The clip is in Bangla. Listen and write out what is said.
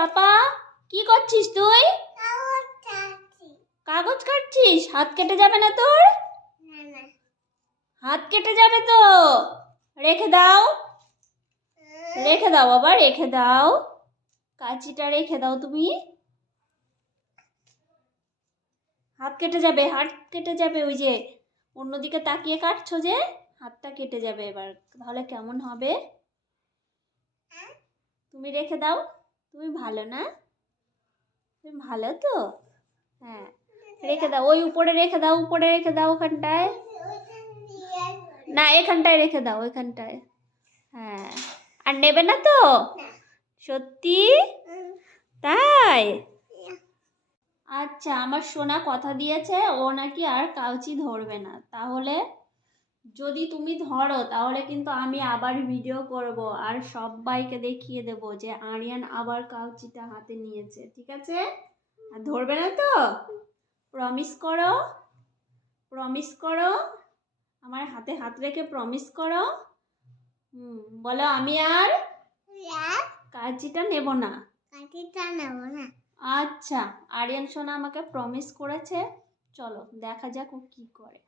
পাপা কি করছিস তুই? কাগজ কাটছিস? হাত কেটে যাবে না তোর? হাত কেটে যাবে তো। রেখে দাও, রেখে দাও বাবা, রেখে দাও, কাঁচিটা রেখে দাও তুমি। হাত কেটে যাবে, হাত কেটে যাবে। ওই যে অন্যদিকে তাকিয়ে কাটছো যে, হাতটা কেটে যাবে এবার, তাহলে কেমন হবে? তুমি রেখে দাও, তুমি ভালো না? তুমি ভালো তো? হ্যাঁ রেখে দাও, ওই উপরে রেখে দাও, উপরে রেখে দাও, ওখানটায় না, এখানটায় রেখে দাও, ওইখানটায়। হ্যাঁ, আর নেবে না তো? সত্যি? তাই? আচ্ছা, আমার সোনা কথা দিয়েছে ও নাকি আর কাউচি ধরবে না। তাহলে যদি তুমি ধরো তাহলে কিন্তু আমি আবার ভিডিও করব আর সবাইকে দেখিয়ে দেব যে আরিয়ান আবার কাউচিটা হাতে নিয়েছে, ঠিক আছে? আর ধরবে না তো? প্রমিস করো, প্রমিস করো, আমার হাতে হাত রেখে প্রমিস করো। বলো আমি আর কাঁচিটা নেব না। আচ্ছা, আরিয়ান সোনা আমাকে প্রমিস করেছে। চলো দেখা যাক ও কি করে।